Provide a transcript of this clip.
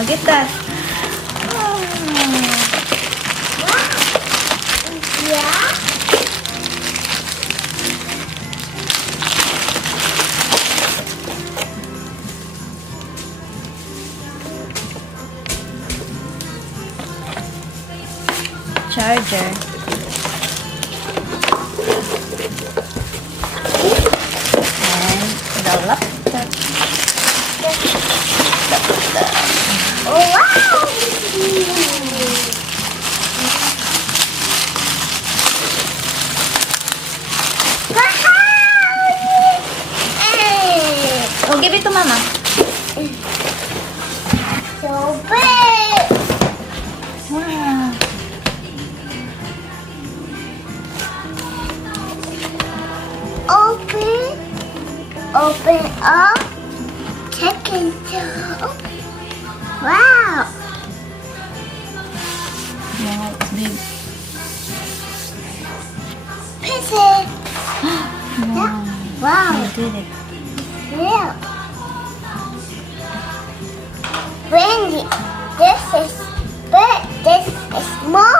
Look at that. Yeah. Charger. And the laptop. Oh, wow! Oh, give it to Mama. So big! Wow. Open up. Chicken soup. Wow! Yeah, it's big. Pieces. Wow. Wow. You did it. Yeah. Wendy, this is big. This is small.